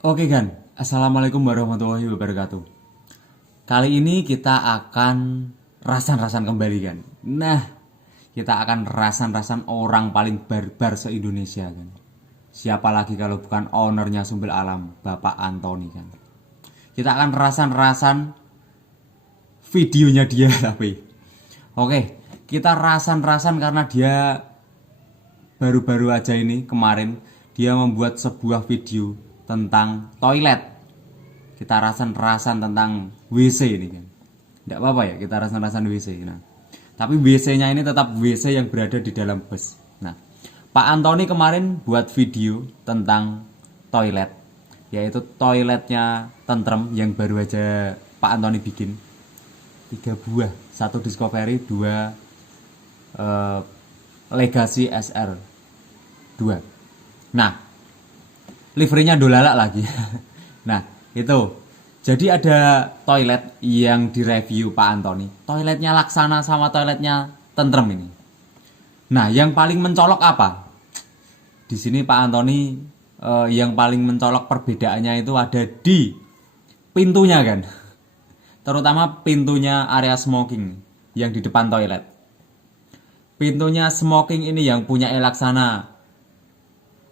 Oke kan, Assalamualaikum warahmatullahi wabarakatuh. Kali ini kita akan rasan-rasan kembali kan. Nah, kita akan rasan-rasan orang paling barbar se-Indonesia kan. Siapa lagi kalau bukan ownernya Sumber Alam, Bapak Antoni kan. Kita akan rasan-rasan videonya dia tapi. Oke, kita rasan-rasan karena dia baru-baru aja ini kemarin dia membuat sebuah video tentang toilet. Kita rasan-rasan tentang WC ini kan. Tidak apa-apa ya kita rasan-rasan WC. Nah, tapi WC-nya ini tetap WC yang berada di dalam bus. Nah, Pak Antoni kemarin buat video tentang toilet, yaitu toiletnya Tentrem yang baru aja Pak Antoni bikin. 3 buah, 1 Discovery, 2 Legacy SR 2. Nah, liverynya Dolala lagi. Nah, itu. Jadi ada toilet yang direview Pak Antoni. Toiletnya Laksana sama toiletnya Tentrem ini. Nah, yang paling mencolok apa? Di sini Pak Antoni yang paling mencolok perbedaannya itu ada di pintunya kan. Terutama pintunya area smoking yang di depan toilet. Pintunya smoking ini yang punya Laksana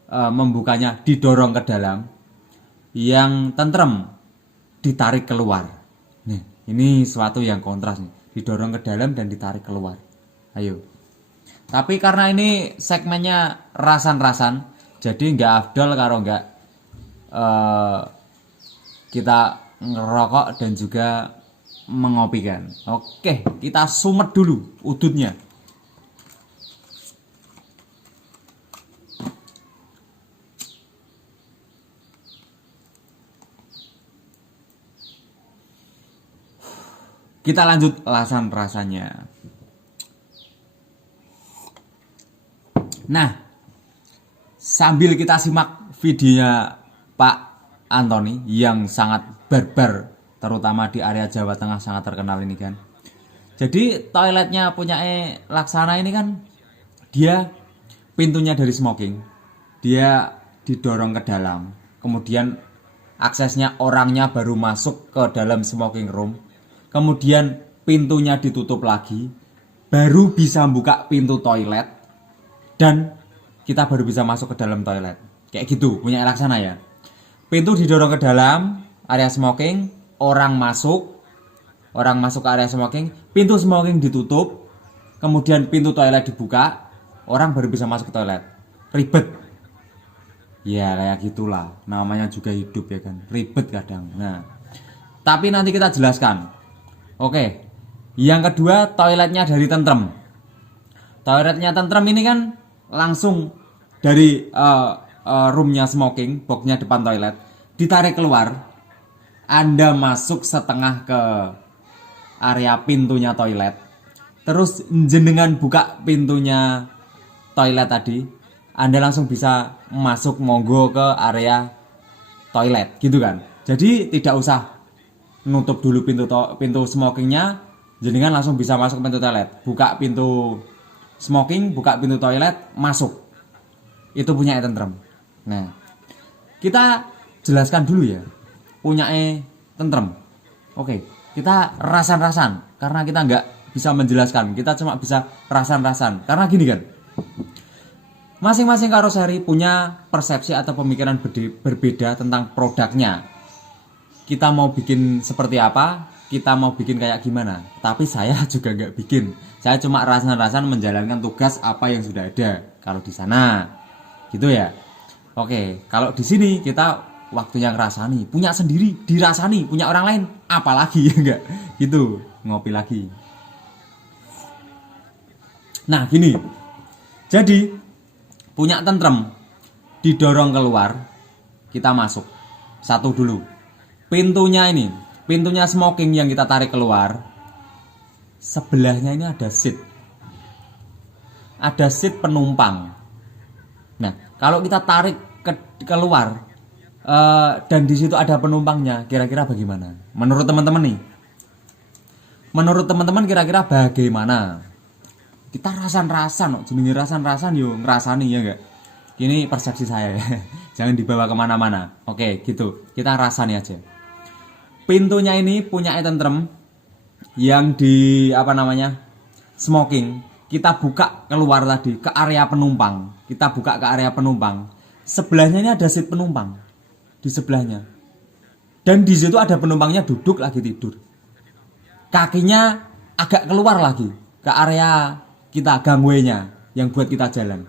membukanya didorong ke dalam, yang Tentrem ditarik keluar. Nih, ini suatu yang kontras nih, didorong ke dalam dan ditarik keluar. Ayo. Tapi karena ini segmennya rasan-rasan, jadi nggak afdol kalau nggak kita ngerokok dan juga mengopikan. Oke, kita sumet dulu udutnya. Kita lanjut rasan-rasanya. Nah, sambil kita simak videonya Pak Antoni yang sangat barbar, terutama di area Jawa Tengah sangat terkenal ini kan. Jadi toiletnya punya Laksana ini kan, dia pintunya dari smoking, dia didorong ke dalam, kemudian aksesnya orangnya baru masuk ke dalam smoking room, kemudian pintunya ditutup lagi, baru bisa buka pintu toilet, dan kita baru bisa masuk ke dalam toilet. Kayak gitu punya Laksana ya. Pintu didorong ke dalam area smoking, orang masuk ke area smoking, pintu smoking ditutup, kemudian pintu toilet dibuka, orang baru bisa masuk ke toilet. Ribet. Ya kayak gitulah, namanya juga hidup ya kan, ribet kadang. Nah, tapi nanti kita jelaskan. Oke, yang kedua toiletnya dari Tentrem. Toiletnya Tentrem ini kan langsung dari roomnya smoking, boxnya depan toilet, ditarik keluar. Anda masuk setengah ke area pintunya toilet, terus jenengan buka pintunya toilet tadi, Anda langsung bisa masuk monggo ke area toilet gitu kan. Jadi tidak usah nutup dulu pintu smokingnya, jenengan langsung bisa masuk pintu toilet. Buka pintu smoking, buka pintu toilet, masuk. Itu punya Tentrem. Nah, kita jelaskan dulu ya punya Tentrem. Oke, kita rasan-rasan karena kita nggak bisa menjelaskan, kita cuma bisa rasan-rasan karena gini kan, masing-masing karoseri punya persepsi atau pemikiran berbeda tentang produknya. Kita mau bikin seperti apa, kita mau bikin kayak gimana, tapi saya juga nggak bikin, saya cuma rasan-rasan menjalankan tugas apa yang sudah ada kalau di sana gitu ya. Oke, kalau di sini kita waktunya ngerasani, punya sendiri, dirasani, punya orang lain, apalagi ya enggak gitu, ngopi lagi. Nah gini, jadi punya Tentrem didorong keluar, kita masuk satu dulu. Pintunya ini, pintunya smoking yang kita tarik keluar, sebelahnya ini ada seat, penumpang. Nah, kalau kita tarik keluar dan di situ ada penumpangnya, kira-kira bagaimana? Menurut teman-teman nih, menurut teman-teman kira-kira bagaimana? Kita rasan-rasan, jenenge rasan-rasan yo ngrasani ya enggak? Ini persepsi saya ya. jangan dibawa kemana-mana. Oke, gitu. Kita rasani aja. Pintunya ini punya tentrem yang di smoking. Kita buka keluar tadi ke area penumpang. Kita buka ke area penumpang. Sebelahnya ini ada seat penumpang di sebelahnya. Dan di situ ada penumpangnya duduk lagi tidur. Kakinya agak keluar lagi ke area kita gangway-nya yang buat kita jalan.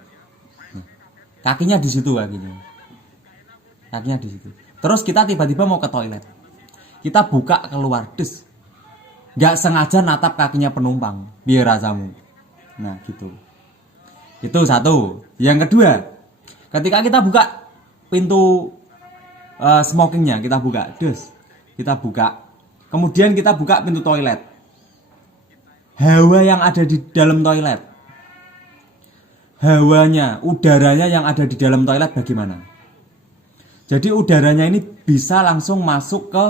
Kakinya di situ kakinya di situ. Terus kita tiba-tiba mau ke toilet. Kita buka keluar, nggak sengaja natap kakinya penumpang. Biar rasamu. Nah gitu. Itu satu. Yang kedua, ketika kita buka pintu smokingnya, kita buka, kita buka. Kemudian kita buka pintu toilet. Hawa yang ada di dalam toilet, hawanya, udaranya yang ada di dalam toilet bagaimana? Jadi udaranya ini bisa langsung masuk ke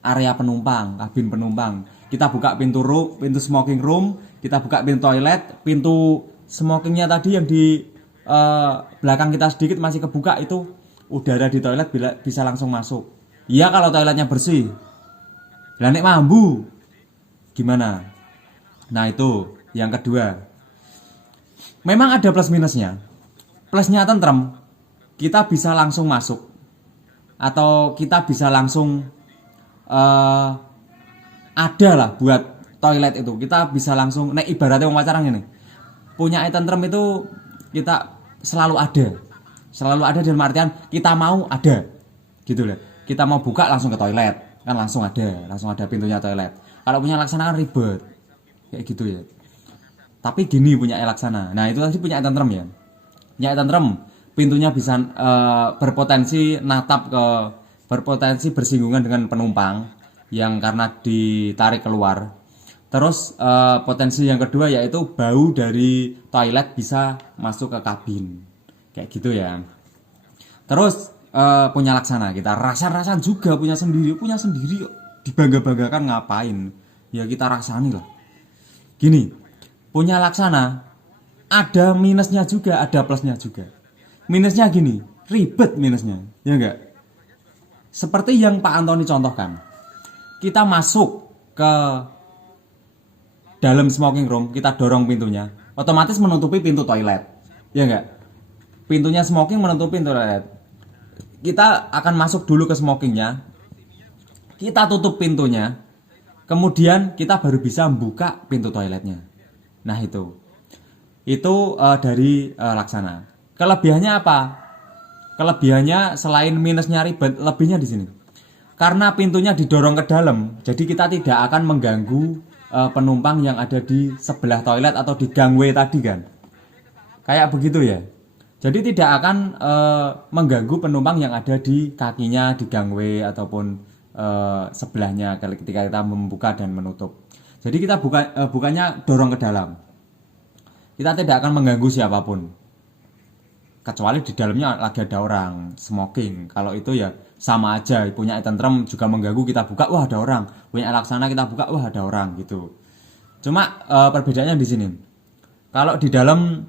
area penumpang, kabin penumpang. Kita buka pintu smoking room, kita buka pintu toilet, pintu smokingnya tadi yang di belakang kita sedikit masih kebuka, itu udara di toilet bisa langsung masuk. Iya kalau toiletnya bersih. Lah nek mambu gimana? Nah itu yang kedua. Memang ada plus minusnya. Plusnya tentrem, kita bisa langsung masuk, atau kita bisa langsung ada lah buat toilet itu. Kita bisa langsung, nek ibaratnya wong pacaran ini, punya tentrem itu kita selalu ada dalam artian kita mau ada gitu loh. Kita mau buka langsung ke toilet kan langsung ada pintunya toilet. Kalau punya laksana kan ribet kayak gitu ya. Tapi gini punya laksana. Nah itu tadi punya tentrem ya. Punya tentrem, pintunya bisa berpotensi bersinggungan dengan penumpang yang karena ditarik keluar. Terus potensi yang kedua yaitu bau dari toilet bisa masuk ke kabin. Kayak gitu ya. Terus punya laksana, kita rasa-rasan juga punya sendiri kok. Dibangga-banggakan ngapain? Ya kita rasani lah. Gini, punya laksana ada minusnya juga, ada plusnya juga. Minusnya gini, ribet minusnya, ya enggak? Seperti yang Pak Antoni contohkan. Kita masuk ke dalam smoking room, kita dorong pintunya, otomatis menutupi pintu toilet. Ya enggak? Pintunya smoking menutupi pintu toilet. Kita akan masuk dulu ke smokingnya. Kita tutup pintunya. Kemudian kita baru bisa membuka pintu toiletnya. Nah itu dari laksana. Kelebihannya apa? Kelebihannya selain minusnya ribet, lebihnya di sini. Karena pintunya didorong ke dalam, jadi kita tidak akan mengganggu penumpang yang ada di sebelah toilet atau di gangway tadi kan. Kayak begitu ya. Jadi tidak akan mengganggu penumpang yang ada di kakinya di gangway ataupun sebelahnya ketika kita membuka dan menutup. Jadi kita bukannya dorong ke dalam. Kita tidak akan mengganggu siapapun. Kecuali di dalamnya lagi ada orang smoking. Kalau itu ya sama aja, punya tentrem juga mengganggu, kita buka wah ada orang. Punya laksana kita buka wah ada orang gitu. Cuma perbedaannya di sini. Kalau di dalam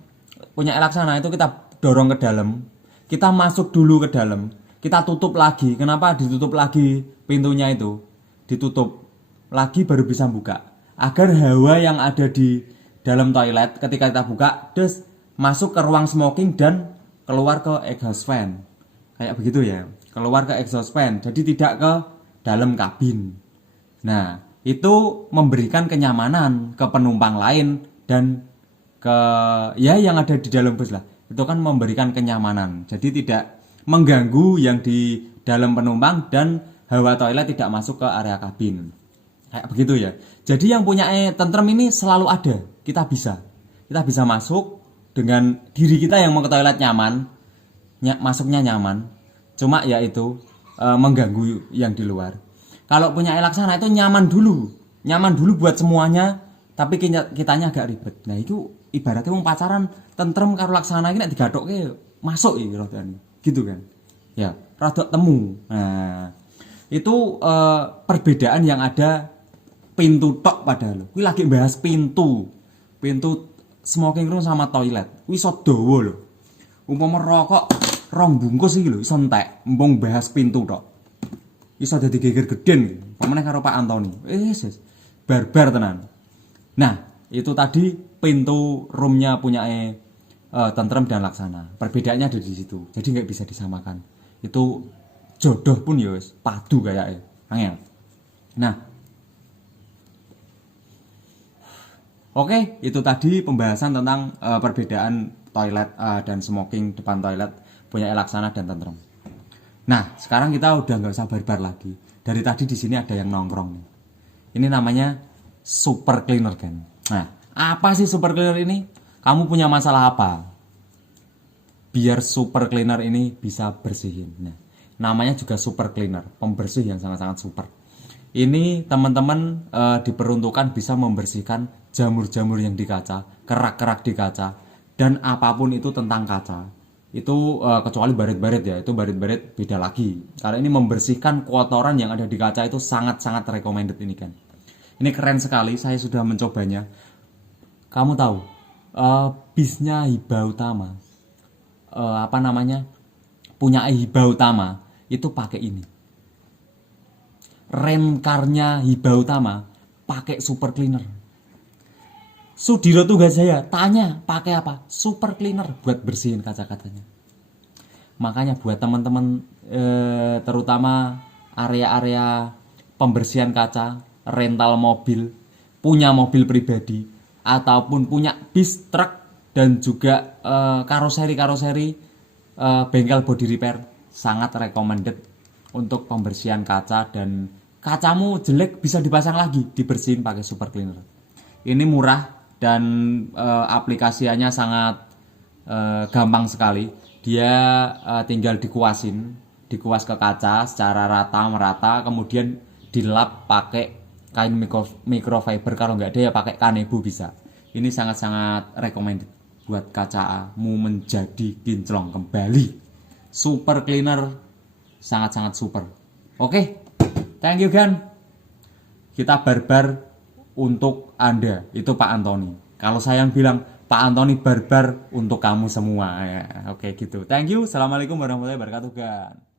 punya laksana itu kita dorong ke dalam, kita masuk dulu ke dalam, kita tutup lagi. Kenapa ditutup lagi pintunya itu? Ditutup lagi baru bisa buka. Agar hawa yang ada di dalam toilet ketika kita buka masuk ke ruang smoking dan keluar ke exhaust fan. Kayak begitu ya. Keluar ke exhaust fan. Jadi tidak ke dalam kabin. Nah, itu memberikan kenyamanan ke penumpang lain dan ke yang ada di dalam bus lah. Itu kan memberikan kenyamanan. Jadi tidak mengganggu yang di dalam penumpang dan hawa toilet tidak masuk ke area kabin. Kayak begitu ya. Jadi yang punya tentrem ini selalu ada. Kita bisa masuk dengan diri kita yang mau ke toilet nyaman, masuknya nyaman. Cuma ya itu mengganggu yang di luar. Kalau punya laksana itu nyaman dulu buat semuanya, tapi kitanya agak ribet. Nah itu ibaratnya wong pacaran tentrem karo laksana iki nek digathokke masuk iki gitu kan. Ya, rada temu. Nah, itu perbedaan yang ada pintu tok padahal. Kuwi lagi bahas pintu smoking room sama toilet. Kuwi iso dawa lho. Umpama rokok rong bungkus iki lho iso entek, mbung bahas pintu tok. Iso dadi geger geden. Pamane karo Pak Antoni. Barbar tenan. Nah, itu tadi pintu roomnya punya Tentrem dan Laksana. Perbedaannya ada di situ. Jadi nggak bisa disamakan. Itu jodoh pun ya wis padu kayaknya. Angel. Nah, oke, itu tadi pembahasan tentang perbedaan toilet dan smoking depan toilet punya Laksana dan Tentrem. Nah, sekarang kita udah nggak usah barbar lagi. Dari tadi di sini ada yang nongkrong nih. Ini namanya super cleaner kan. Nah, apa sih super cleaner ini? Kamu punya masalah apa? Biar super cleaner ini bisa bersihin. Nah, namanya juga super cleaner, pembersih yang sangat-sangat super. Ini teman-teman diperuntukkan bisa membersihkan jamur-jamur yang di kaca, kerak-kerak di kaca, dan apapun itu tentang kaca. Itu kecuali baret-baret ya, itu baret-baret beda lagi. Karena ini membersihkan kotoran yang ada di kaca itu sangat-sangat recommended ini kan. Ini keren sekali, saya sudah mencobanya. Kamu tahu, bisnya Hiba Utama, punya Hiba Utama itu pakai ini. Renkarnya Hiba Utama pakai super cleaner. Sudiro Tugasjaya tanya pakai apa? Super cleaner buat bersihin kaca-kacanya. Makanya buat teman-teman terutama area-area pembersihan kaca, rental mobil, punya mobil pribadi ataupun punya bis truk dan juga karoseri bengkel body repair, sangat recommended untuk pembersihan kaca. Dan kacamu jelek bisa dipasang lagi, dibersihin pakai super cleaner. Ini murah dan aplikasinya sangat gampang sekali. Dia tinggal dikuas ke kaca secara merata, kemudian dilap pakai kain microfiber. Kalau nggak ada ya pakai kanebo bisa. Ini sangat-sangat recommended buat kacamu menjadi kinclong kembali. Super cleaner sangat-sangat super. Oke, thank you kan. Kita barbar untuk Anda, itu Pak Antoni. Kalau saya yang bilang Pak Antoni barbar untuk kamu semua ya. Oke gitu. Thank you. Assalamualaikum warahmatullahi wabarakatuh kan.